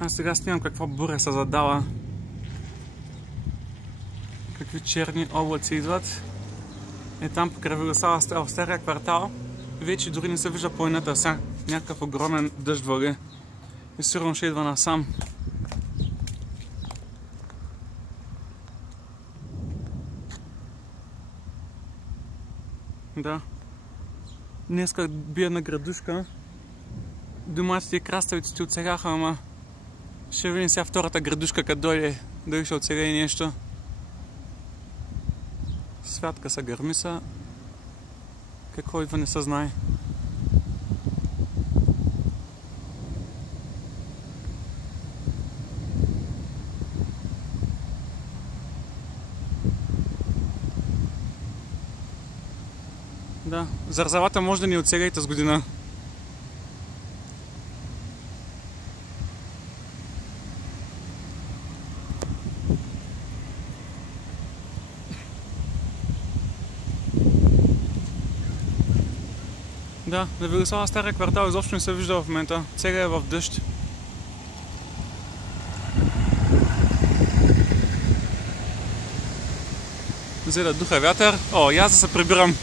Аз сега снимам каква буря се задава. Какви черни облаци идват. Е там покрай Велислава в стария квартал. Вече дори не се вижда планината, сега някакъв огромен дъжд вали. И сигурно ще идва насам. Да. Днеска бия на градушка. Доматите и краставиците оцеляха, ама ще видим сега втората градушка, като дойде, дали ще оцеля и нещо. Святка са, гърми са. Какво идва не се знае. Да, зарзавата може да ни оцеля и тази година. Да, на Велислава стария квартал изобщо не се вижда в момента. Целия е в дъжд. Взе да духа вятър. О, и аз да се прибирам.